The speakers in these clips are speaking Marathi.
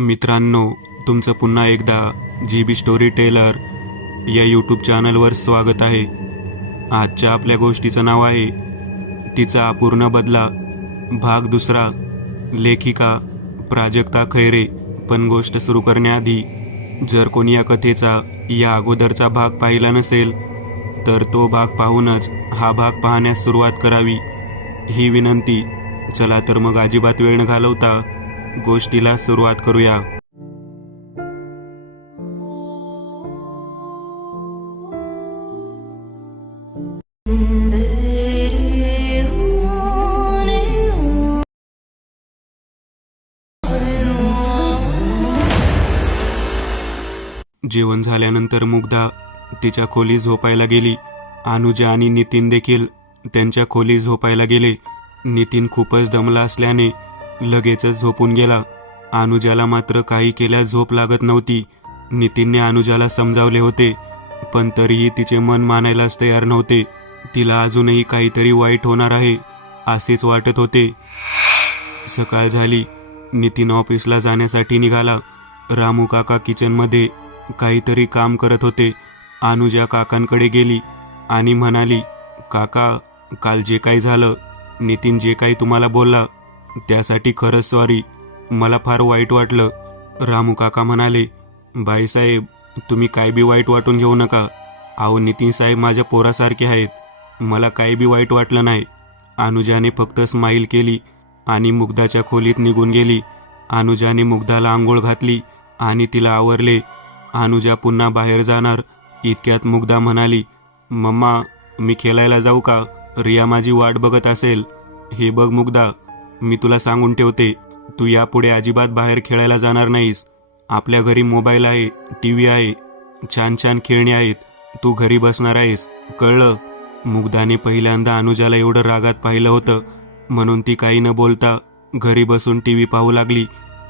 मित्रांनो, तुमचं पुन्हा एकदा GB स्टोरी टेलर या यूट्यूब चॅनलवर स्वागत आहे. आजच्या आपल्या गोष्टीचं नाव आहे तिचा अपूर्ण बदला, भाग दुसरा. लेखिका प्राजक्ता खैरे. पण गोष्ट सुरू करण्याआधी जर कोणी या कथेचा या अगोदरचा भाग पाहिला नसेल तर तो भाग पाहूनच हा भाग पाहण्यास सुरुवात करावी, ही विनंती. चला तर मग अजिबात वेळ न घालवता गोष्टीला सुरुवात करूया. जेवण झाल्यानंतर मुग्धा तिच्या खोली झोपायला गेली. अनुजा आणि नितीन देखील त्यांच्या खोली झोपायला गेले. नितीन खूपच दमला असल्याने लगेचच झोपून गेला. अनुजाला मात्र काही केल्या झोप लागत नव्हती. नितीनने अनुजाला समजावले होते, पण तरीही तिचे मन मानायलाच तयार नव्हते. तिला अजूनही काहीतरी वाईट होणार आहे असेच वाटत होते. सकाळ झाली. नितीन ऑफिसला जाण्यासाठी निघाला. रामू काका किचनमध्ये काहीतरी काम करत होते. अनुजा काकांकडे गेली आणि म्हणाली, काका, काल जे काही झालं, नितीन जे काही तुम्हाला बोलला त्यासाठी खरंच सॉरी. मला फार वाईट वाटलं. रामू काका म्हणाले, बाईसाहेब, तुम्ही काय बी वाईट वाटून घेऊ नका. अहो, नितीन साहेब माझ्या पोरासारखे आहेत. मला काही बी वाईट वाटलं नाही. अनुजाने फक्त स्माईल केली आणि मुग्धाच्या खोलीत निघून गेली. अनुजाने मुग्धाला आंघोळ घातली आणि तिला आवरले. अनुजा पुन्हा बाहेर जाणार इतक्यात मुग्धा म्हणाली, मम्मा, मी खेळायला जाऊ का? रिया माझी वाट बघत असेल. हे बघ मुग्धा, मी तुला सांगून ठेवते, तू यापुढे अजिबात बाहेर खेळायला जाणार नाहीस. आपल्या घरी मोबाईल आहे, TV आहे, छान छान खेळणी आहेत. तू घरी बसणार आहेस, कळलं? मुग्धाने पहिल्यांदा अनुजाला एवढं रागात पाहिलं होतं, म्हणून ती काही न बोलता घरी बसून TV पाहू लागली.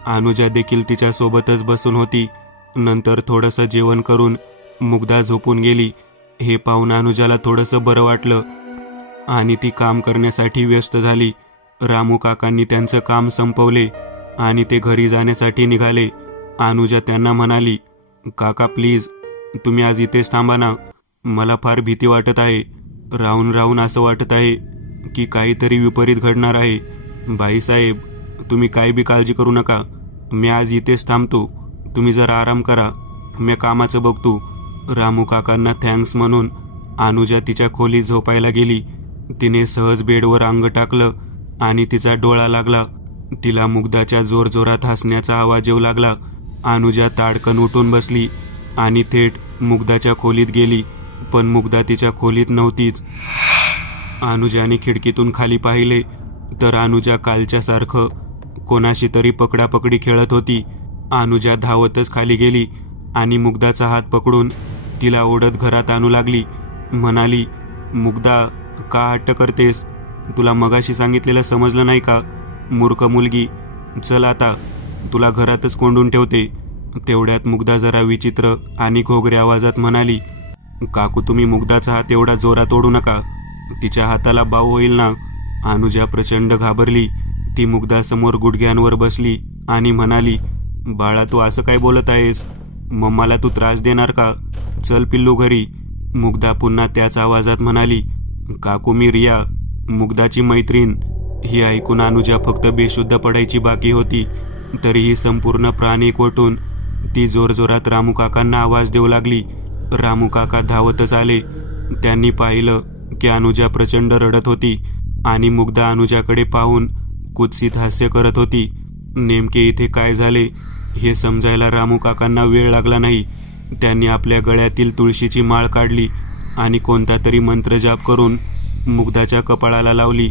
अनुजा देखील तिच्यासोबतच बसून होती. नंतर थोडंसं जेवण करून मुग्धा झोपून गेली. हे पाहून अनुजाला थोडंसं बरं वाटलं आणि ती काम करण्यासाठी व्यस्त झाली. रामू काकांनी त्यांचं काम संपवले आणि ते घरी जाण्यासाठी निघाले. अनुजा त्यांना म्हणाली, काका प्लीज, तुम्ही आज इथेच थांबा ना. मला फार भीती वाटत आहे. राहून राहून असं वाटत आहे की काहीतरी विपरीत घडणार आहे. बाईसाहेब, तुम्ही काही बी काळजी करू नका. मी आज इथेच थांबतो. तुम्ही जरा आराम करा, मी कामाचं बघतो. रामू काकांना थँक्स म्हणून अनुजा तिच्या खोलीत झोपायला गेली. तिने सहज बेडवर अंग टाकलं आणि तिचा डोळा लागला. तिला मुग्धाच्या जोरजोरात हसण्याचा आवाज येऊ लागला. अनुजा ताडकन उठून बसली आणि थेट मुग्धाच्या खोलीत गेली, पण मुग्धा तिच्या खोलीत नव्हतीच. अनुजाने खिडकीतून खाली पाहिले तर अनुजा कालच्यासारखं कोणाशी तरी पकडापकडी खेळत होती. अनुजा धावतच खाली गेली आणि मुग्धाचा हात पकडून तिला ओढत घरात आणू लागली. म्हणाली, मुग्धा, का हट्ट करतेस? तुला मगाशी सांगितलेलं समजलं नाही का? मूर्ख मुलगी, चल आता, तुला घरातच कोंडून ठेवते. तेवढ्यात मुग्धा जरा विचित्र आणि घोगरे आवाजात म्हणाली, काकू, तुम्ही मुग्धाचा हात एवढा जोरात ओढू नका, तिच्या हाताला बाऊ होईल ना. अनुजा प्रचंड घाबरली. ती मुग्धासमोर गुडघ्यांवर बसली आणि म्हणाली, बाळा, तू असं काय बोलत आहेस? मम्माला तू त्रास देणार का? चल पिल्लू घरी. मुग्धा पुन्हा त्याच आवाजात म्हणाली, काकू, मी रिया, मुग्धाची मैत्रीण. ही ऐकून अनुजा फक्त बेशुद्ध पडायची बाकी होती. तरीही संपूर्ण प्राण एकवटून ती जोरजोरात रामू काकांना आवाज देऊ लागली. रामू काका धावतच आले. त्यांनी पाहिलं की अनुजा प्रचंड रडत होती आणि मुग्धा अनुजाकडे पाहून कुत्सित हास्य करत होती. नेमके इथे काय झाले हे समजायला रामू काकांना वेळ लागला नाही. त्यांनी आपल्या गळ्यातील तुळशीची माळ काढली आणि कोणता तरी मंत्र जाप करून मुग्धाच्या कपाळाला लावली.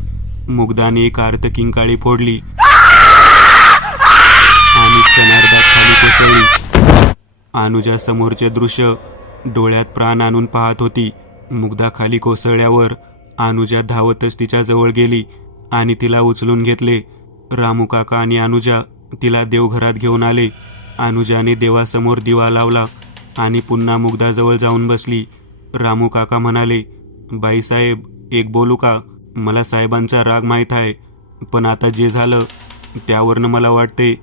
मुग्धाने एक आर्त किंकाळी फोडली आणि क्षणार्धात खाली कोसळली. अनुजा समोरचे दृश्य डोळ्यात प्राण आणून पाहत होती. मुग्धा खाली कोसळल्यावर अनुजा धावतच तिच्या जवळ गेली आणि तिला उचलून घेतले. रामू काका आणि अनुजा तिला देवघरात घेऊन आले. अनुजाने देवासमोर दिवा लावला आणि पुन्हा मुग्धाजवळ जाऊन बसली. रामू काका म्हणाले, बाईसाहेब, एक बोलू का? मला साहेबांचा राग माहीत आहे, पण आता जे झालं त्यावरनं मला वाटते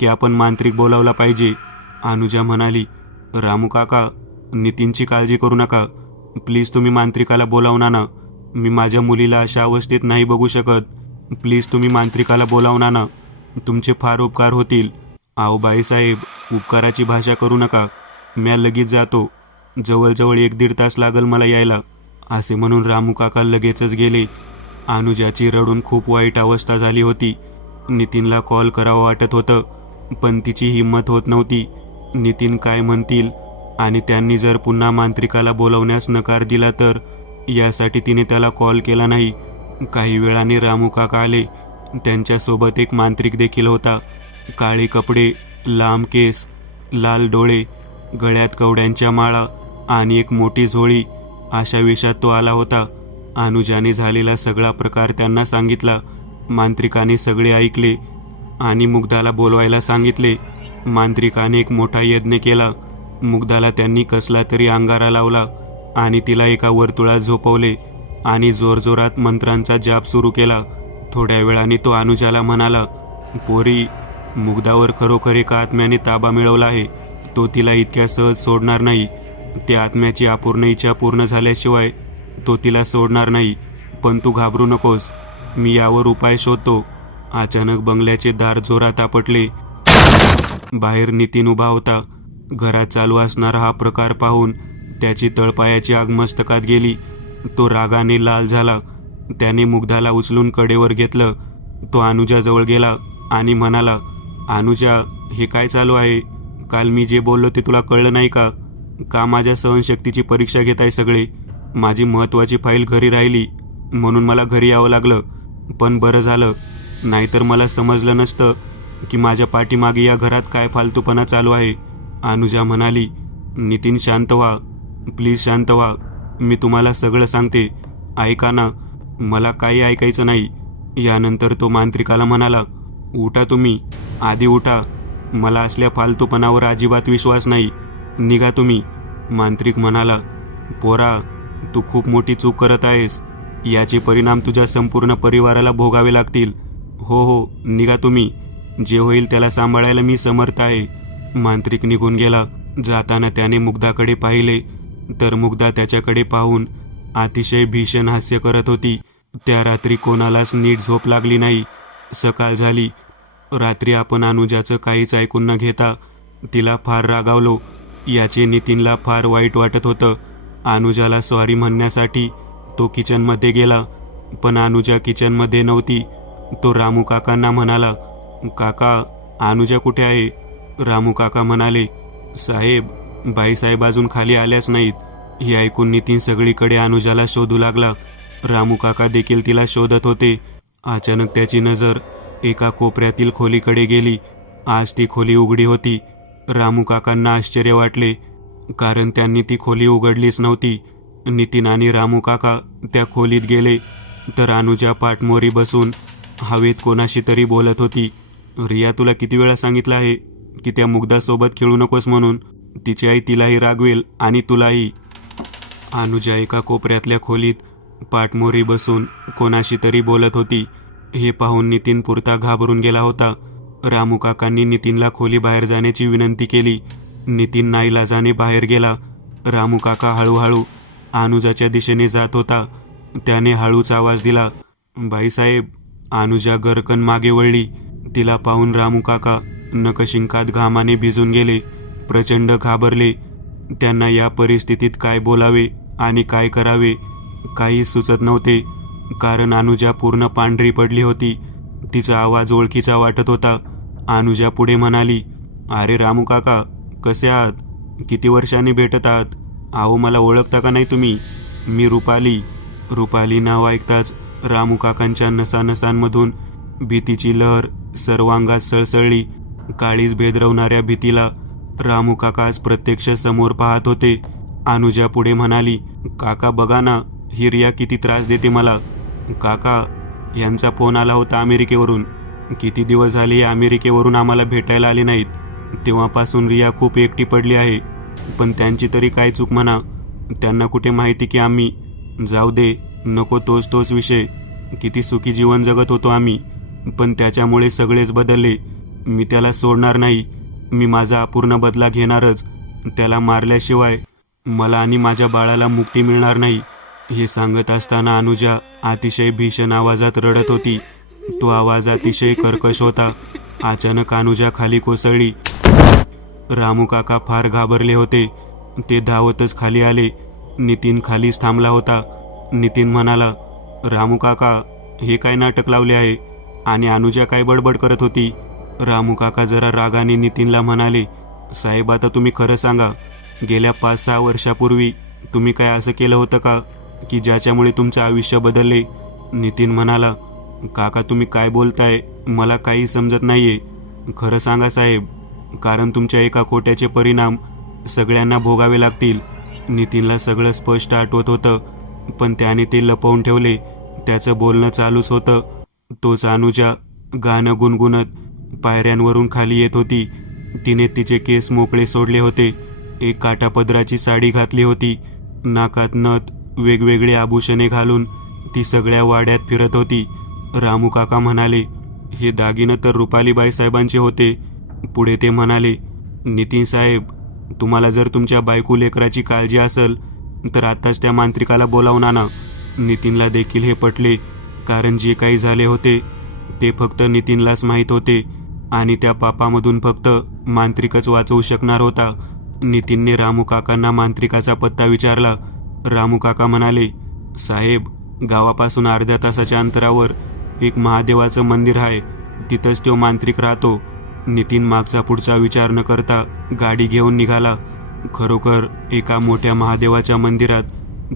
की आपण मांत्रिक बोलावला पाहिजे. अनुजा म्हणाली, रामू काका, नितीनची काळजी करू नका. प्लीज तुम्ही मांत्रिकाला बोलावून आणा. मी माझ्या मुलीला अशा अवस्थेत नाही बघू शकत. प्लीज तुम्ही मांत्रिकाला बोलावून आणा. तुमचे फार उपकार होतील. आओ बाईसाहेब, उपकाराची भाषा करू नका. म्या लगेच जातो. जवळजवळ 1-1.5 तास लागल मला यायला. असे म्हणून रामू काका लगेचच गेले. अनुजाची रडून खूप वाईट अवस्था झाली होती. नितीनला कॉल करावं वाटत होतं, पण तिची हिंमत होत नव्हती. नितीन काय म्हणतील आणि त्यांनी जर पुन्हा मांत्रिकाला बोलवण्यास नकार दिला तर, यासाठी तिने त्याला कॉल केला नाही. काही वेळाने रामू काका आले. त्यांच्यासोबत एक मांत्रिक देखील होता. काळे कपडे, लांब केस, लाल डोळे, गळ्यात कवड्यांच्या माळा आणि एक मोठी झोळी, अशा वेशात तो आला होता. अनुजाने झालेला सगळा प्रकार त्यांना सांगितला. मांत्रिकाने सगळे ऐकले आणि मुग्धाला बोलवायला सांगितले. मांत्रिकाने एक मोठा यज्ञ केला. मुग्धाला त्यांनी कसला तरी अंगारा लावला आणि तिला एका वर्तुळात झोपवले आणि जोरजोरात मंत्रांचा जाप सुरू केला. थोड्या वेळाने तो अनुजाला म्हणाला, पोरी, मुग्धावर खरोखर एका आत्म्याने ताबा मिळवला आहे. तो तिला इतक्या सहज सोडणार नाही. त्या आत्म्याची अपूर्ण इच्छा पूर्ण झाल्याशिवाय तो तिला सोडणार नाही. पण तू घाबरू नकोस, मी यावर उपाय शोधतो. अचानक बंगल्याचे दार जोरात आपटले. बाहेर नितीन उभा होता. घरात चालू असणारा हा प्रकार पाहून त्याची तळपायाची आग मस्तकात गेली. तो रागाने लाल झाला. त्याने मुग्धाला उचलून कडेवर घेतलं. तो अनुजाजवळ गेला आणि म्हणाला, अनुजा, हे काय चालू आहे? काल मी जे बोललो ते तुला कळलं नाही का? का माझ्या सहनशक्तीची परीक्षा घेताय सगळे? माझी महत्त्वाची फाईल घरी राहिली म्हणून मला घरी यावं लागलं. पण बरं झालं, नाहीतर मला समजलं नसतं की माझ्या पाठीमागे या घरात काय फालतूपणा चालू आहे. अनुजा म्हणाली, नितीन शांत व्हा, प्लीज शांत व्हा. मी तुम्हाला सगळं सांगते, ऐका ना. मला काही ऐकायचं नाही. यानंतर तो मांत्रिकाला म्हणाला, उठा तुम्ही, आधी उठा. मला असल्या फालतूपणावर अजिबात विश्वास नाही. निघा तुम्ही. मांत्रिक म्हणाला, पोरा, तू खूप मोठी चूक करत आहेस. याचे परिणाम तुझ्या संपूर्ण परिवाराला भोगावे लागतील. हो, निघा तुम्ही. जे होईल त्याला सांभाळायला मी समर्थ आहे. मांत्रिक निघून गेला. जाताना त्याने मुग्धाकडे पाहिले तर मुग्धा त्याच्याकडे पाहून अतिशय भीषण हास्य करत होती. त्या रात्री कोणालाच नीट झोप लागली नाही. सकाळ झाली. रात्री आपण अनुजाचं काहीच ऐकून न घेता तिला फार रागावलो. याचे नितीनला फार वाईट वाटत होतं. अनुजाला सॉरी म्हणण्यासाठी तो किचनमध्ये गेला, पण अनुजा किचनमध्ये नव्हती. तो रामू काकांना म्हणाला, काका, अनुजा कुठे आहे? रामू काका म्हणाले, साहेब, बाईसाहेब अजून खाली आल्याच नाहीत. हे ऐकून नितीन सगळीकडे अनुजाला शोधू लागला. रामू काका देखील तिला शोधत होते. अचानक त्याची नजर एका कोपऱ्यातील खोलीकडे गेली. आज ती खोली उघडी होती. रामू काकांना आश्चर्य वाटले, कारण त्यांनी ती खोली उघडलीच नव्हती. नितीन आणि रामू काका त्या खोलीत गेले तर अनुजा पाठमोरी बसून हवेत कोणाशी तरी बोलत होती. रिया, तुला किती वेळा सांगितलं आहे की त्या मुग्धासोबत खेळू नकोस म्हणून? तिची आई तिलाही रागवेल आणि तुलाही. अनुजा एका कोपऱ्यातल्या खोलीत पाठमोरी बसून कोणाशी तरी बोलत होती. हे पाहून नितीन पुरता घाबरून गेला होता. रामू काकांनी नितीनला खोली बाहेर जाण्याची विनंती केली. नितीन नाईलाजाने बाहेर गेला. रामू काका हळूहळू अनुजाच्या दिशेने जात होता. त्याने हळूच आवाज दिला, बाईसाहेब. अनुजा गरकन मागे वळली. तिला पाहून रामू काका नखशिंकात घामाने भिजून गेले. प्रचंड घाबरले. त्यांना या परिस्थितीत काय बोलावे आणि काय करावे काही सुचत नव्हते, कारण अनुजा पूर्ण पांढरी पडली होती. तिचा आवाज ओळखीचा वाटत होता. अनुजा पुढे म्हणाली, अरे रामू काका, कसे आहात? किती वर्षांनी भेटत आहात? अहो, मला ओळखता का नाही तुम्ही? मी रुपाली. रुपाली नाव ऐकताच रामू काकांच्या नसानसांमधून भीतीची लहर सर्वांगात सळसळली. काळीज भेदरवणाऱ्या भीतीला रामू काका आज प्रत्यक्ष समोर पाहत होते. अनुजा पुढे म्हणाली, काका बघा ना, ही रिया किती त्रास देते मला. काका, यांचा फोन आला होता अमेरिकेवरून. किती दिवस झाले अमेरिकेवरून आम्हाला भेटायला आले नाहीत. तेव्हापासून रिया खूप एकटी पडली आहे. पण त्यांची तरी काय चूक म्हणा? त्यांना कुठे माहिती की आम्ही? जाऊ दे, नको तोच विषय. किती सुखी जीवन जगत होतो आम्ही, पण त्याच्यामुळे सगळेच बदलले. मी त्याला सोडणार नाही. मी माझा अपूर्ण बदला घेणारच. त्याला मारल्याशिवाय मला आणि माझ्या बाळाला मुक्ती मिळणार नाही. हे सांगत असताना अनुजा अतिशय भीषण आवाजात रडत होती. तो आवाज अतिशय कर्कश होता. अचानक अनुजा खाली कोसळली. रामू काका फार घाबरले होते. ते धावतच खाली आले. नितीन खालीच थांबला होता. नितीन म्हणाला, रामू काका, हे काय नाटक लावले आहे? आणि अनुजा काय बडबड करत होती? रामू काका जरा रागाने नितीनला म्हणाले, साहेब, आता तुम्ही खरं सांगा, गेल्या 5-6 वर्षापूर्वी तुम्ही काय असं केलं होतं का की ज्याच्यामुळे तुमचं आयुष्य बदलले? नितीन म्हणाला, काका तुम्ही काय बोलताय? मला काही समजत नाहीये. खरं सांगा साहेब, कारण तुमच्या एका खोट्याचे परिणाम सगळ्यांना भोगावे लागतील. नितीनला सगळं स्पष्ट आठवत होतं, पण त्याने ते लपवून ठेवले. त्याचं बोलणं चालूच होतं. तोच अनुजा गाणं गुणगुणत पायऱ्यांवरून खाली येत होती. तिने तिचे केस मोकळे सोडले होते. एक काठापदराची साडी घातली होती. नाकात नथ, वेगवेगळे आभूषणे घालून ती सगळ्या वाड्यात फिरत होती. रामू काका म्हणाले, हे दागिनं तर रुपालीबाई साहेबांचे होते. पुढे ते म्हणाले, नितीन साहेब, तुम्हाला जर तुमच्या बायको लेकराची काळजी असेल तर आत्ताच त्या मांत्रिकाला बोलावून आणा. नितीनला देखील हे पटले, कारण जे काही झाले होते ते फक्त नितीनलाच माहीत होते आणि त्या पापामधून फक्त मांत्रिकच वाचवू शकणार होता. नितीनने रामू काकांना मांत्रिकाचा पत्ता विचारला. रामू काका म्हणाले, साहेब, गावापासून अर्ध्या तासाच्या अंतरावर एक महादेवाचं मंदिर आहे. तिथंच तो मांत्रिक राहतो. नितीन मागचा पुढचा विचार न करता गाडी घेऊन निघाला. खरोखर एका मोठ्या महादेवाच्या मंदिरात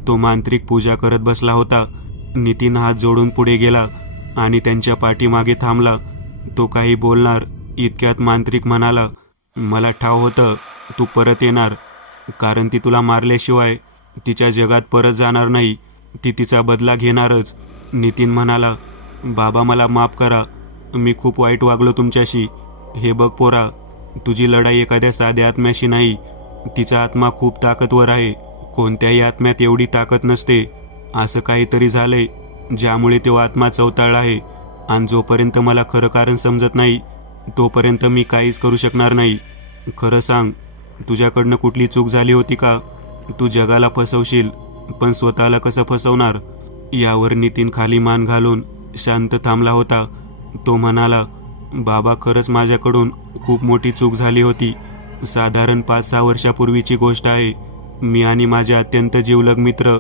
तो मांत्रिक पूजा करत बसला होता. नितीन हात जोडून पुढे गेला आणि त्यांच्या पाठीमागे थांबला. तो काही बोलणार इतक्यात मांत्रिक म्हणाला, मला ठाव होतं तू परत येणार, कारण ती तुला मारल्याशिवाय तिच्या जगात परत जाणार नाही. ती तिचा बदला घेणारच. नितीन म्हणाला, बाबा मला माफ करा, मी खूप वाईट वागलो तुमच्याशी. हे बघ पोरा, तुझी लढाई एखाद्या साध्या आत्म्याशी नाही. तिचा आत्मा खूप ताकदवर आहे. कोणत्याही आत्म्यात एवढी ताकद नसते. असं काहीतरी झालंय ज्यामुळे तो आत्मा चवताळला आहे, आणि जोपर्यंत मला खरं कारण समजत नाही तोपर्यंत मी काहीच करू शकणार नाही. खरं सांग, तुझ्याकडनं कुठली चूक झाली होती का? तू जगाला फसवशील, पण स्वतःला कसं फसवणार? यावर नितीन खाली मान घालून शांत थांबला होता. तो म्हणाला, बाबा, खरंच माझ्याकडून खूप मोठी चूक झाली होती. साधारण 5-6 वर्षापूर्वीची गोष्ट आहे. मी आणि माझे अत्यंत जिवलग मित्र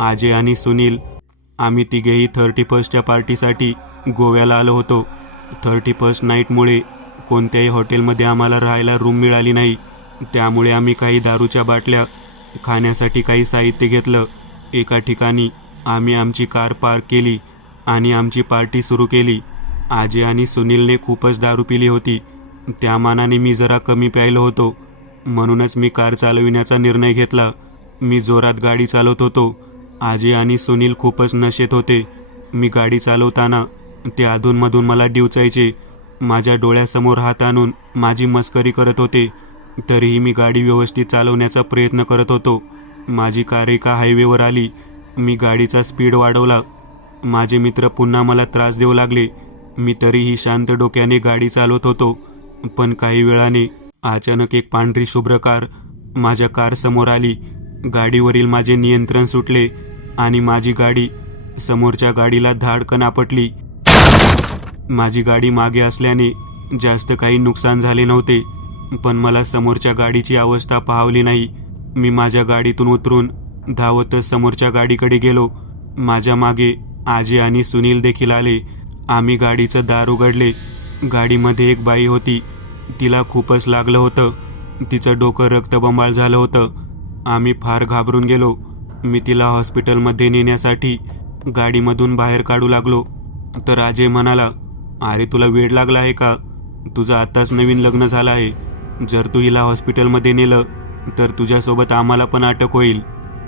अजय आणि सुनील, आम्ही तिघेही 31st पार्टीसाठी गोव्याला आलो होतो. 31st नाईटमुळे कोणत्याही हॉटेलमध्ये आम्हाला राहायला रूम मिळाली नाही. त्यामुळे आम्ही काही दारूच्या बाटल्या, खाण्यासाठी काही साहित्य घेतलं. एका ठिकाणी आम्ही आमची कार पार्क केली आणि आमची पार्टी सुरू केली. अजय आणि सुनीलने खूपच दारू पिली होती. त्या मानाने मी जरा कमी प्यायलो होतो, म्हणूनच मी कार चालविण्याचा निर्णय घेतला. मी जोरात गाडी चालवत होतो. अजय आणि सुनील खूपच नशेत होते. मी गाडी चालवताना ते अधूनमधून मला डिवचायचे. माझ्या डोळ्यासमोर हात आणून माझी मस्करी करत होते. तरीही मी गाडी व्यवस्थित चालवण्याचा प्रयत्न करत होतो. माझी कार एका हायवेवर आली. मी गाडीचा स्पीड वाढवला. माझे मित्र पुन्हा मला त्रास देऊ लागले. मी तरीही शांत डोक्याने गाडी चालवत होतो. पण काही वेळाने अचानक एक पांढरी शुभ्र कार माझ्या कार समोर आली. गाडीवरील माझे नियंत्रण सुटले आणि माझी गाडी समोरच्या गाडीला धाडकन आपटली. माझी गाडी मागे असल्याने जास्त काही नुकसान झाले नव्हते, पण मला समोरच्या गाडीची अवस्था पाहवली नाही. मी माझ्या गाडीतून उतरून धावतच समोरच्या गाडीकडे गेलो. माझ्या मागे अजय आणि सुनील देखील आले. आम्ही गाडीचं दार उघडले. गाडीमध्ये एक बाई होती. तिला खूपच लागलं होतं. तिचं डोकं रक्तबंबाळ झालं होतं. आम्ही फार घाबरून गेलो. मी तिला हॉस्पिटलमध्ये नेण्यासाठी गाडीमधून बाहेर काढू लागलो, तर अजय म्हणाला, अरे तुला वेड लागला आहे का? तुझं आत्ताच नवीन लग्न झालं आहे. जर तू हिला हॉस्पिटलमध्ये नेलं तर तुझ्यासोबत आम्हाला पण अटक होईल.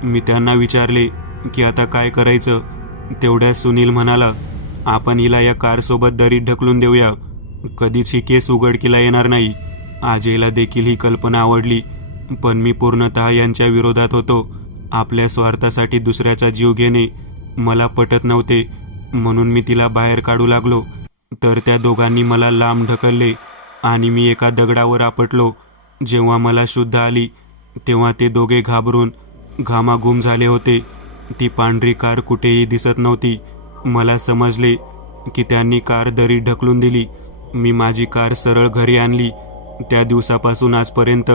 मी त्यांना विचारले की आता काय करायचं. तेवढ्यात सुनील म्हणाला, आपण हिला या कारसोबत दरीत ढकलून देऊया. कधीच ही केस उघडकीला येणार नाही. अजयला देखील ही कल्पना आवडली, पण मी पूर्णतः यांच्या विरोधात होतो. आपल्या स्वार्थासाठी दुसऱ्याचा जीव घेणे मला पटत नव्हते. म्हणून मी तिला बाहेर काढू लागलो, तर त्या दोघांनी मला लांब ढकलले आणि मी एका दगडावर आपटलो. जेव्हा मला शुद्ध आली तेव्हा ते दोघे घाबरून घामाघूम झाले होते. ती पांढरी कार कुठेही दिसत नव्हती. मला समजले की त्यांनी कार दरीत ढकलून दिली. मी माझी कार सरळ घरी आणली. त्या दिवसापासून आजपर्यंत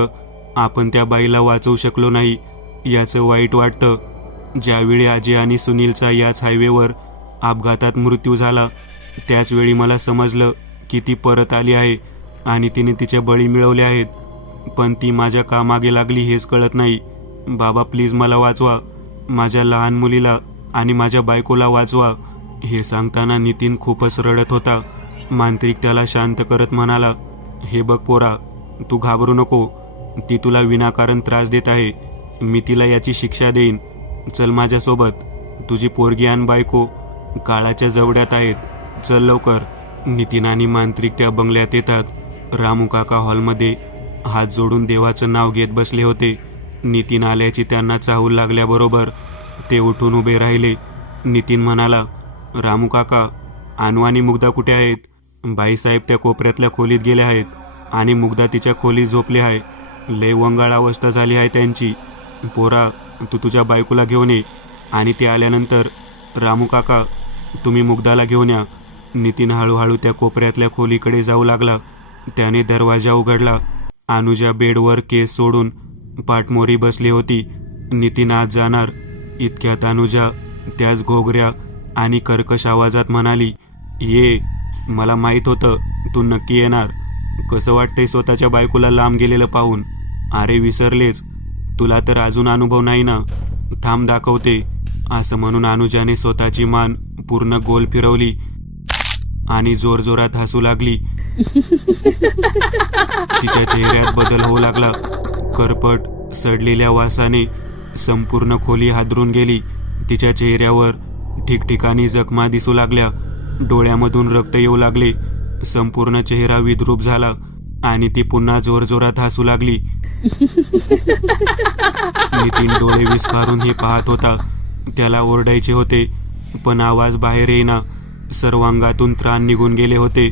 आपण त्या बाईला वाचवू शकलो नाही याचं वाईट वाटतं. ज्यावेळी आजी आणि सुनीलचा याच हायवेवर अपघातात मृत्यू झाला त्याचवेळी मला समजलं की ती परत आली आहे आणि तिने तिचे बळी मिळवले आहेत. पण ती माझ्या का मागे लागली हेच कळत नाही. बाबा प्लीज मला वाचवा. माझ्या लहान मुलीला आणि माझ्या बायकोला वाचवा. हे सांगताना नितीन खूपच रडत होता. मांत्रिक त्याला शांत करत म्हणाला, हे बघ पोरा, तू घाबरू नको. ती तुला विनाकारण त्रास देत आहे. मी तिला याची शिक्षा देईन. चल माझ्यासोबत. तुझी पोरगी आणि बायको काळाच्या जवळ्यात आहेत. चल लवकर. नितीन आणि मांत्रिक त्या बंगल्यात येतात. रामू काका हॉलमध्ये हात जोडून देवाचं नाव घेत बसले होते. नितीन आल्याची त्यांना चाहूल लागल्याबरोबर ते उठून उभे राहिले. नितीन म्हणाला, रामू काका, अनु आणि मुग्धा कुठे आहेत? बाईसाहेब त्या कोपऱ्यातल्या खोलीत गेले आहेत आणि मुग्धा तिच्या खोलीत झोपली आहे. लय वंगाळ अवस्था झाली आहे त्यांची. पोरा, तू तुझ्या बायकोला घेऊन ये आणि ते आल्यानंतर रामू काका तुम्ही मुग्धाला घेऊन या. नितीन हळूहळू त्या कोपऱ्यातल्या खोलीकडे जाऊ लागला. त्याने दरवाजा उघडला. अनुजा बेडवर केस सोडून पाठमोरी बसली होती. नितीन आज जाणार इतक्यात अनुजा त्याच घोगऱ्या आणि कर्कश आवाजात म्हणाली, ये. मला माहीत होतं तू नक्की येणार. कसं वाटतंय स्वतःच्या बायकोला लांब गेलेलं पाहून? अरे विसरलेच, तुला तर अजून अनुभव नाही ना. थांब दाखवते. असं म्हणून अनुजाने स्वतःची मान पूर्ण गोल फिरवली आणि जोरजोरात हसू लागली. तिच्या चेहऱ्यात बदल होऊ लागला. करपट सडलेल्या वासाने संपूर्ण खोली हादरून गेली. तिच्या चेहऱ्यावर ठिकठिकाणी जखमा दिसू लागल्या. डोळ्यामधून रक्त येऊ लागले. संपूर्ण चेहरा विद्रूप झाला आणि ती पुन्हा जोरजोरात हसू लागली. नितीन डोळे विस्फारून हे पाहत होता. त्याला ओरडायचे होते पण आवाज बाहेर येईना. सर्वांगातून त्राण निघून गेले होते.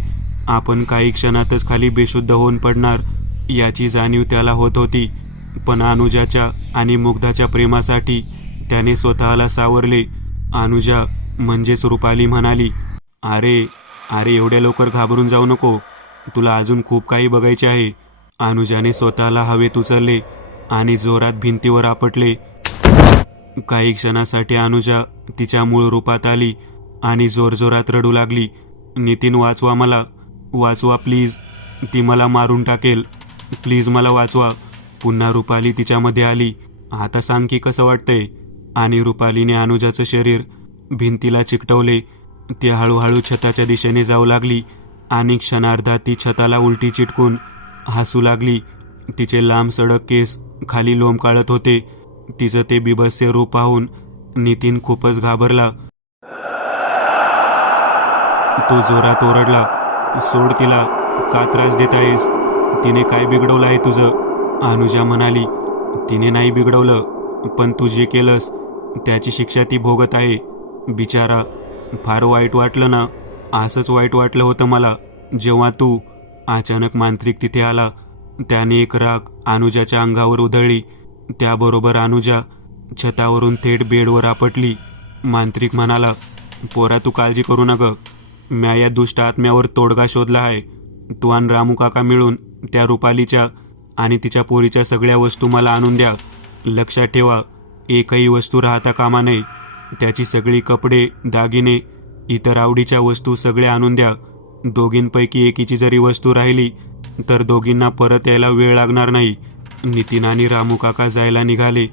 आपण काही क्षणातच खाली बेशुद्ध होऊन पडणार याची जाणीव त्याला होत होती. पण अनुजाच्या आणि मुग्धाच्या प्रेमासाठी त्याने स्वतःला सावरले. अनुजा म्हणजेच रुपाली म्हणाली, अरे अरे एवढ्या लवकर घाबरून जाऊ नको. तुला अजून खूप काही बघायचे आहे. अनुजाने स्वतःला हवेत उचलले आणि जोरात भिंतीवर आपटले. काही क्षणासाठी अनुजा तिच्या मूळ रूपात आली आणि जोरजोरात रडू लागली. नितीन वाचवा मला, वाचवा प्लीज. ती मला मारून टाकेल. प्लीज मला वाचवा. पुन्हा रुपाली तिच्यामध्ये आली. आता सांग की कसं वाटतंय? आणि रुपालीने अनुजाचं शरीर भिंतीला चिकटवले. ती हळूहळू छताच्या दिशेने जाऊ लागली आणि क्षणार्धात ती छताला उलटी चिटकून हसू लागली. तिचे लांब सडक केस खाली लोंबकाळत होते. तिचं ते बिभत्स्य रूप पाहून नितीन खूपच घाबरला. तो जोरात ओरडला, सोड तिला. का त्रास देत आहेस? तिने काय बिघडवलं आहे तुझं? अनुजा म्हणाली, तिने नाही बिघडवलं, पण तू जे केलंस त्याची शिक्षा ती भोगत आहे. बिचारा, फार वाईट वाटलं ना. असंच वाईट वाटलं होतं मला जेव्हा तू. अचानक मांत्रिक तिथे आला. त्याने एक राख अनुजाच्या अंगावर उधळली. त्याबरोबर अनुजा छतावरून थेट बेडवर आपटली. मांत्रिक म्हणाला, पोरा तू काळजी करू नका. म्या या दुष्ट आत्म्यावर तोडगा शोधला आहे. तू आणि रामू काका मिळून त्या रुपालीच्या आणि तिच्या पोरीच्या सगळ्या वस्तू मला आणून द्या. लक्षात ठेवा, एकही वस्तू राहता कामा नये. त्याची सगळी कपडे, दागिने, इतर आवडीच्या वस्तू सगळ्या आणून द्या. दोघींपैकी एकीची जरी वस्तू राहिली तर दोघींना परत यायला वेळ लागणार नाही. नितीन आणि रामू काका जायला निघाले.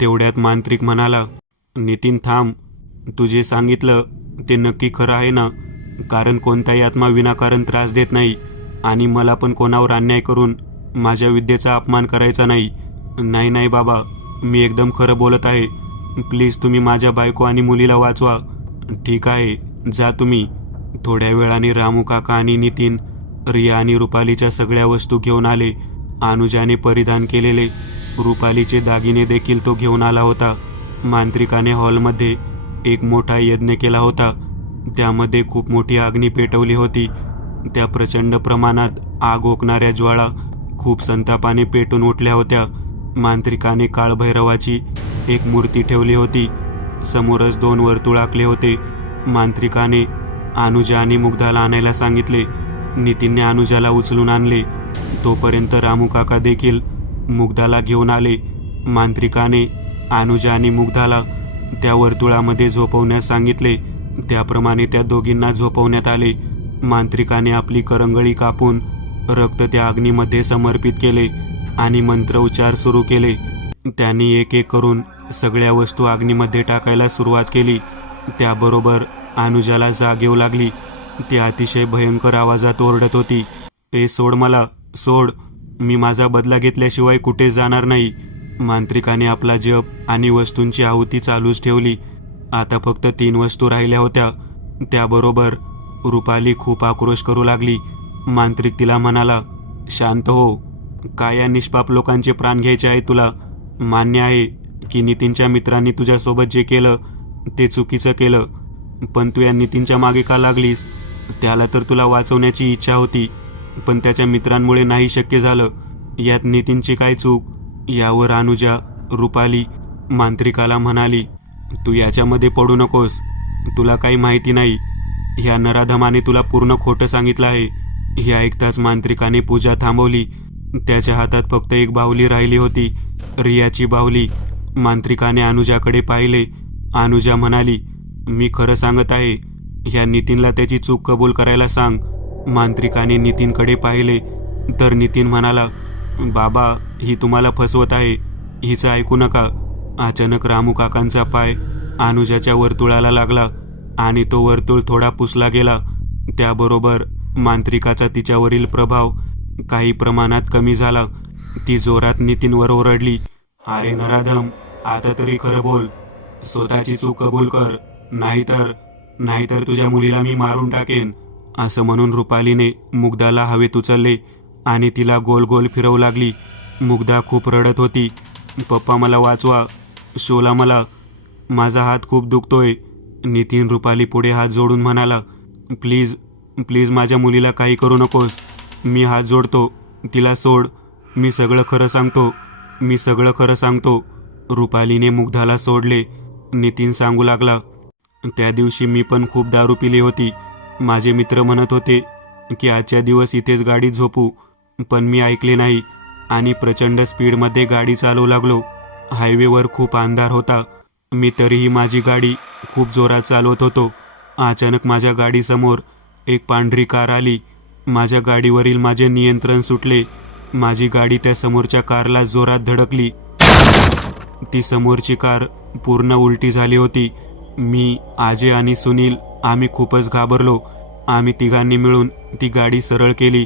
तेवढ्यात मांत्रिक म्हणाला, नितीन थांब. तू जे सांगितलं ते नक्की खरं आहे ना? कारण कोणताही आत्मा विनाकारण त्रास देत नाही आणि मला पण कोणावर अन्याय करून माझ्या विद्येचा अपमान करायचा नाही. नाही नाही बाबा, मी एकदम खरं बोलत आहे. प्लीज तुम्ही माझ्या बायको आणि मुलीला वाचवा. ठीक आहे, जा तुम्ही. थोड्या वेळाने रामू काका आणि नितीन रिया आणि रुपालीच्या सगळ्या वस्तू घेऊन आले. अनुजाने परिधान केलेले रुपालीचे दागिने देखील तो घेऊन आला होता. मांत्रिकाने हॉलमध्ये एक मोठा यज्ञ केला होता. त्यामध्ये खूप मोठी अग्नी पेटवली होती. त्या प्रचंड प्रमाणात आग ओकणाऱ्या ज्वाळा खूप संतापाने पेटून उठल्या होत्या. मांत्रिकाने काळभैरवाची एक मूर्ती ठेवली होती. समोरच 2 वर्तुळ आखले होते. मांत्रिकाने अनुजा आणि मुग्धाला आणायला सांगितले. नितीनने अनुजाला उचलून आणले. तोपर्यंत रामू काका देखील मुग्धाला घेऊन आले. मांत्रिकाने अनुजा आणि मुग्धाला त्या वर्तुळामध्ये झोपवण्यास सांगितले. त्याप्रमाणे त्या दोघींना झोपवण्यात आले. मांत्रिकाने आपली करंगळी कापून रक्त त्या अग्नीमध्ये समर्पित केले आणि मंत्रोच्चार सुरू केले. त्यांनी एक एक करून सगळ्या वस्तू अग्नीमध्ये टाकायला सुरुवात केली. त्याबरोबर अनुजाला जाग येऊ लागली. ती अतिशय भयंकर आवाजात ओरडत होती, "ए सोड मला, सोड, मी माझा बदला घेतल्याशिवाय कुठे जाणार नाही." मांत्रिकाने आपला जप आणि वस्तूंची आहुती चालूच ठेवली. आता फक्त 3 वस्तू राहिल्या होत्या. त्याबरोबर रुपाली खूप आक्रोश करू लागली. मांत्रिक तिला म्हणाला, "शांत हो, काय या निष्पाप लोकांचे प्राण घ्यायचे आहे तुला? मान्य आहे की नितीनच्या मित्रांनी तुझ्यासोबत जे केलं ते चुकीचं केलं, पण तू या नितीनच्या मागे का लागलीस? त्याला तर तुला वाचवण्याची इच्छा होती, पण त्याच्या मित्रांमुळे नाही शक्य झालं. यात नितीनची काय चूक?" यावर अनुजा रुपाली मांत्रिकाला म्हणाली, "तू याच्यामध्ये पडू नकोस. तुला काही माहिती नाही. ह्या नराधमाने तुला पूर्ण खोटं सांगितलं आहे." हे ऐकताच मांत्रिकाने पूजा थांबवली. त्याच्या हातात फक्त एक बाहुली राहिली होती, रियाची बाहुली. मांत्रिकाने अनुजाकडे पाहिले. अनुजा म्हणाली, "मी खरं सांगत आहे. ह्या नितीनला त्याची चूक कबूल करायला सांग." मांत्रिकाने नितीनकडे पाहिले तर नितीन म्हणाला, "बाबा, ही तुम्हाला फसवत आहे. हिचं ऐकू नका." अचानक रामू काकांचा पाय अनुजाच्या वर्तुळाला लागला आणि तो वर्तुळ थोडा पुसला गेला. त्याबरोबर मांत्रिकाचा तिच्यावरील प्रभाव काही प्रमाणात कमी झाला. ती जोरात नितीनवर ओरडली, "अरे नराधम, आता तरी खरं बोल. स्वतःची चूक कबूल कर, नाहीतर तुझ्या मुलीला मी मारून टाकेन." असं म्हणून रुपालीने मुग्धाला हवेत उचलले आणि तिला गोल गोल फिरवू लागली. मुग्धा खूप रडत होती, "पप्पा, मला वाचवा. शोला मला. माझा हात खूप दुखतोय." नितीन रुपाली पुढे हात जोडून म्हणाला, "प्लीज, प्लीज माझ्या मुलीला काही करू नकोस. मी हात जोडतो. तिला सोड. मी सगळं खरं सांगतो." रुपालीने मुग्धाला सोडले. नितीन सांगू लागला, "त्या दिवशी मी पण खूप दारू पिली होती. माझे मित्र म्हणत होते की आजच्या दिवस इथेच गाडीत झोपू, पण मी ऐकले नाही आणि प्रचंड स्पीडमध्ये गाडी चालवू लागलो. हायवेवर खूप अंधार होता. मी तरीही माझी गाडी खूप जोरात चालवत होतो. अचानक माझ्या गाडीसमोर एक पांढरी कार आली. माझ्या गाडीवरील माझे नियंत्रण सुटले. माझी गाडी त्या समोरच्या कारला जोरात धडकली. ती समोरची कार पूर्ण उलटी झाली होती. मी, अजय आणि सुनील आम्ही खूपच घाबरलो. आम्ही तिघांनी मिळून ती गाडी सरळ केली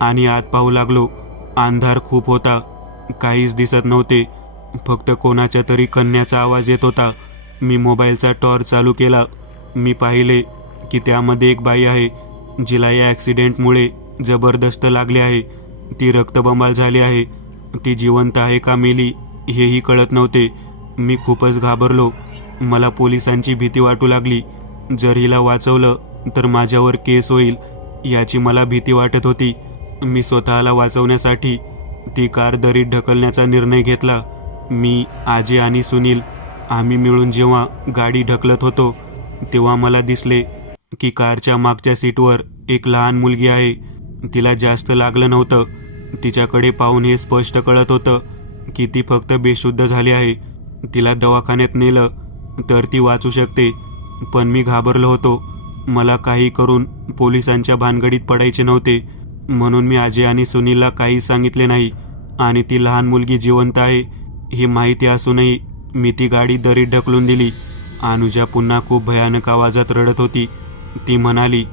आणि आत पाहू लागलो. अंधार खूप होता. काहीच दिसत नव्हते. फक्त कोणाच्या तरी कन्याचा आवाज येत होता. मी मोबाईलचा टॉर्च चालू केला. मी पाहिले की त्यामध्ये एक बाई आहे, जिला या ॲक्सिडेंटमुळे जबरदस्त लागले आहे. ती रक्तबंबाळ झाली आहे. ती जिवंत आहे का मेली हेही कळत नव्हते. मी खूपच घाबरलो. मला पोलिसांची भीती वाटू लागली. जर हिला वाचवलं तर माझ्यावर केस होईल याची मला भीती वाटत होती. मी स्वतःला वाचवण्यासाठी ती कार दरीत ढकलण्याचा निर्णय घेतला. मी, अजय आणि सुनील आम्ही मिळून जेव्हा गाडी ढकलत होतो तेव्हा मला दिसले की कारच्या मागच्या सीटवर एक लहान मुलगी आहे. तिला जास्त लागलं नव्हतं. तिच्याकडे पाहून हे स्पष्ट कळत होतं की ती फक्त बेशुद्ध झाली आहे. तिला दवाखान्यात नेलं तर ती वाचू शकते, पण मी घाबरलो होतो. मला काही करून पोलिसांच्या भानगडीत पडायचे नव्हते, म्हणून मी अजय आणि सुनीलला काहीच सांगितले नाही. आणि ती लहान मुलगी जिवंत आहे ही माहिती असूनही मी ती गाडी दरीत ढकलून दिली. अनुजा पुन्हा खूप भयानक आवाजात रडत होती. ती म्हणाली,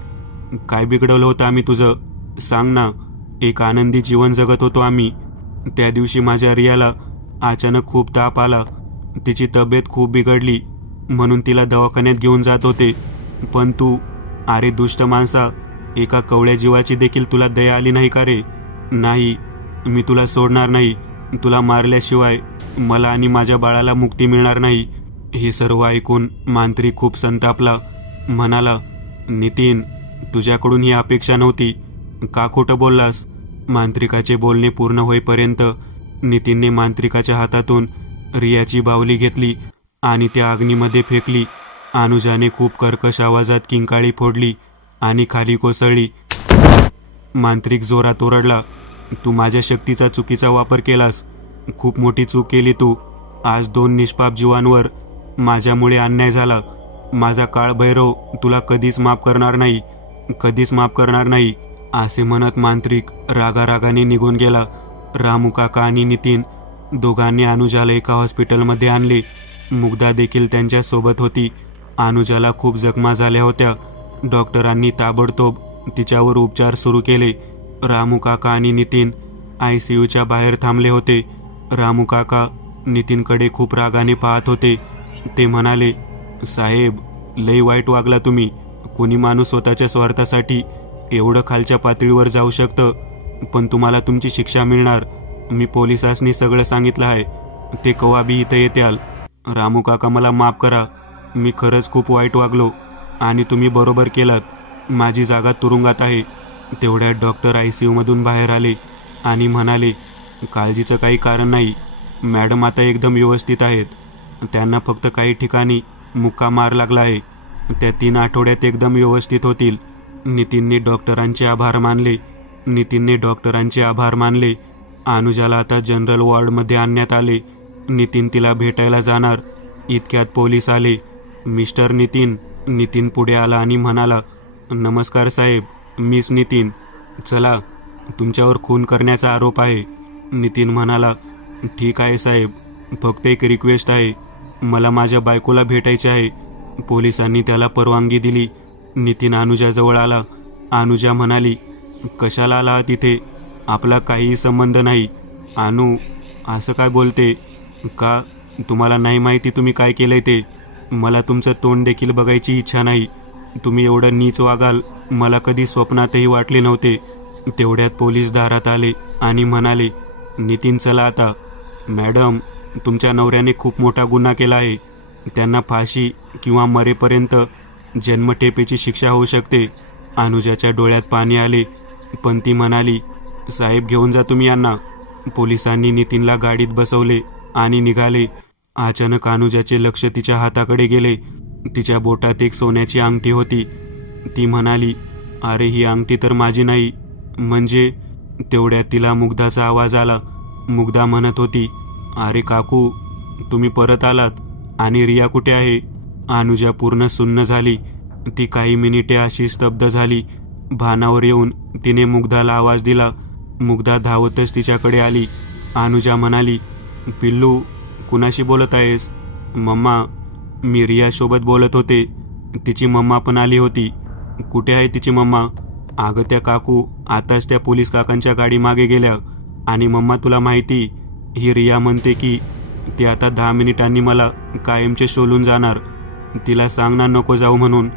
"काय बिघडवलं होतं आम्ही तुझं? सांग ना. एक आनंदी जीवन जगत होतो आम्ही. त्या दिवशी माझ्या रियाला अचानक खूप ताप आला. तिची तब्येत खूप बिघडली म्हणून तिला दवाखान्यात घेऊन जात होते. पण तू, अरे दुष्ट माणसा, एका कवळ्या जीवाची देखील तुला दया आली नाही का रे? नाही, मी तुला सोडणार नाही. तुला मारल्याशिवाय मला आणि माझ्या बाळाला मुक्ती मिळणार नाही." हे सर्व ऐकून मांत्रिक खूप संतापला. म्हणाला, "नितीन, तुझ्याकडून ही अपेक्षा नव्हती. का खोटं बोललास? मांत्रिकाचे बोलणे पूर्ण होईपर्यंत नितीनने मांत्रिकाच्या हातातून रियाची बाहुली घेतली आणि त्या अग्नीमध्ये फेकली. अनुजाने खूप कर्कश आवाजात किंकाळी फोडली आणि खाली कोसळली. मांत्रिक जोरात ओरडला, तू माझ्या शक्तीचा चुकीचा वापर केलास. खूप मोठी चूक केली तू. आज 2 निष्पाप जीवांवर माझ्यामुळे अन्याय झाला. माझा काळ भैरव तुला कधीच माफ करणार नाही, कधीच माफ करणार नाही, असे म्हणत मांत्रिक रागारागाने निघून गेला. रामू काका आणि नितीन दोघांनी अनुजाला एका हॉस्पिटलमध्ये आणले. मुग्धा देखील त्यांच्या सोबत होती. अनुजाला खूप जखमा झाल्या होत्या. डॉक्टरांनी ताबडतोब तिच्यावर उपचार सुरू केले. रामू काका आणि नितीन ICUच्या बाहेर थांबले होते. रामू काका नितीनकडे खूप रागाने पाहत होते. ते म्हणाले, साहेब, लई वाईट वागला तुम्ही. कोणी माणूस स्वतःच्या स्वार्थासाठी एवढं खालच्या पातळीवर जाऊ शकतं, पण तुम्हाला तुमची शिक्षा मिळणार. मी पोलिसांनी सगळं सांगितलं आहे. ते कवा बी इथं येत्याल. रामू काका, मला माफ करा. मी खरंच खूप वाईट वागलो आणि तुम्ही बरोबर केलात. माझी जागा तुरुंगात आहे. तेवढ्यात डॉक्टर ICUमधून बाहेर आले आणि म्हणाले, काळजीचं काही कारण नाही. मॅडम आता एकदम व्यवस्थित आहेत. त्यांना फक्त काही ठिकाणी मुक्का मार लागला आहे. त्या 3 आठवड्यात एकदम व्यवस्थित होतील. नितीनने डॉक्टरांचे आभार मानले. अनुजाला आता जनरल वॉर्डमध्ये आणण्यात आले. नितीन तिला भेटायला जाणार. इतक्यात पोलीस आले. मिस्टर नितीन. नितीन पुढे आला आणि म्हणाला, नमस्कार साहेब, मिस नितीन. चला, तुमच्यावर खून करण्याचा आरोप आहे. नितीन म्हणाला, ठीक आहे साहेब, फक्त एक रिक्वेस्ट आहे. मला माझ्या बायकोला भेटायचे आहे. पोलिसांनी त्याला परवानगी दिली. नितीन अनुजाजवळ आला. अनुजा म्हणाली, कशाला आला तिथे? आपला काहीही संबंध नाही. अनु, असं काय बोलते? का तुम्हाला नाही माहिती तुम्ही काय केलंय ते? मला तुमचं तोंड देखील बघायची इच्छा नाही. तुम्ही एवढं नीच वागाल मला कधी स्वप्नातही वाटले नव्हते. तेवढ्यात पोलीस दारात आले आणि म्हणाले, नितीन चला आता. मॅडम, तुमच्या नवऱ्याने खूप मोठा गुन्हा केला आहे. त्यांना फाशी किंवा मरेपर्यंत जन्मठेपेची शिक्षा होऊ शकते. अनुजाच्या डोळ्यात पाणी आले, पण ती म्हणाली, साहेब घेऊन जा तुम्ही यांना. पोलिसांनी नितीनला गाडीत बसवले आणि निघाले. अचानक अनुजाचे लक्ष तिच्या हाताकडे गेले. तिच्या बोटात एक सोन्याची अंगठी होती. ती म्हणाली, अरे ही अंगठी तर माझी नाही. म्हणजे? तेवढ्यात तिला मुग्धाचा आवाज आला. मुग्धा म्हणत होती, अरे काकू, तुम्ही परत आलात. आणि रिया कुठे आहे? अनुजा पूर्ण सुन्न झाली. ती काही मिनिटे अशी स्तब्ध झाली. भानावर येऊन तिने मुग्धाला आवाज दिला. मुग्धा धावतच तिच्याकडे आली. अनुजा म्हणाली, पिल्लू, कुणाशी बोलत आहेस? मम्मा, मी रियासोबत बोलत होते. तिची मम्मा पण आली होती. कुठे आहे तिची मम्मा? अगं त्या काकू आताच त्या पोलीस काकांच्या गाडी मागे गेल्या. आणि मम्मा तुला माहिती, ही रिया म्हणते की ती आता 10 मिनिटांनी मला कायमचे शोलून जाणार. तिला सांग ना नको जाऊ म्हणून.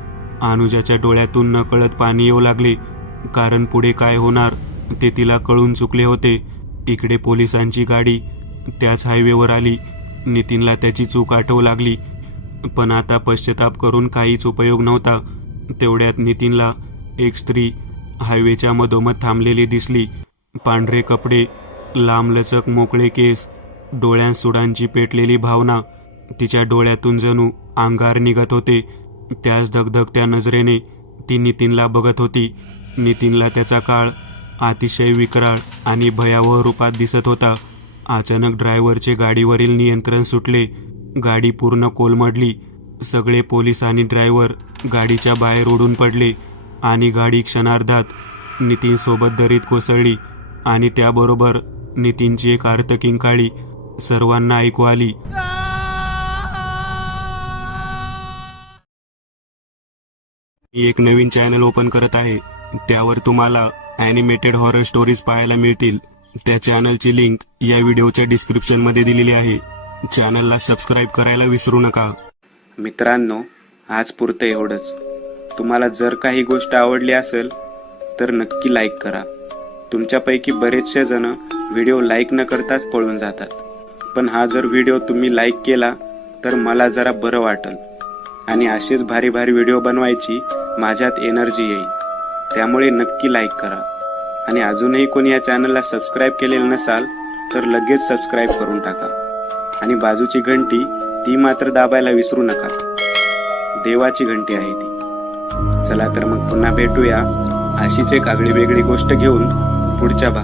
अनुजाच्या डोळ्यातून नकळत पाणी येऊ लागले, कारण पुढे काय होणार ते तिला कळून चुकले होते. इकडे पोलिसांची गाडी त्याच हायवेवर आली. नितीनला त्याची चूक आठवू लागली, पण आता पश्चाताप करून काहीच उपयोग नव्हता. तेवढ्यात नितीनला एक स्त्री हायवेच्या मधोमध थांबलेली दिसली. पांढरे कपडे, लांबलचक मोकळे केस, डोळ्यांत सुडांची पेटलेली भावना. तिच्या डोळ्यातून जणू अंगार निघत होते. त्याच धगधगत्या नजरेने ती नितीनला बघत होती. नितीनला त्याचा काळ अतिशय विकराळ आणि भयावह रूपात दिसत होता. अचानक ड्रायव्हरचे गाडीवरील नियंत्रण सुटले. गाडी पूर्ण कोलमडली. सगळे पोलीस आणि ड्रायव्हर गाडीच्या बाहेर उडून पडले आणि गाडी क्षणार्धात नितीनसोबत दरीत कोसळली. आणि त्याबरोबर नितीनची एक आर्त किंकाळी सर्वांना ऐकू आली. मी एक नवीन चॅनल ओपन करत आहे. त्यावर तुम्हाला ॲनिमेटेड हॉरर स्टोरीज पाहायला मिळतील. त्या चॅनलची लिंक या व्हिडिओच्या डिस्क्रिप्शनमध्ये दिलेली आहे. चॅनलला सबस्क्राईब करायला विसरू नका. मित्रांनो, आज पुरतं एवढंच. तुम्हाला जर काही गोष्ट आवडली असेल तर नक्की लाईक करा. तुमच्यापैकी बरेचसे जण व्हिडिओ लाईक न करताच पळून जातात, पण हा जर व्हिडिओ तुम्ही लाईक केला तर मला जरा बरं वाटेल आणि असेच भारी भारी व्हिडिओ बनवायची माझ्यात एनर्जी येईल. त्यामुळे नक्की लाईक करा. आणि अजूनही कोणी या चॅनलला सबस्क्राईब केलेलं नसाल तर लगेच सबस्क्राईब करून टाका आणि बाजूची घंटी ती मात्र दाबायला विसरू नका. देवाची घंटी आहे ती. चला तर मग पुन्हा भेटूया अशीच एक आगळी वेगळी गोष्ट घेऊन पुढच्या भाग.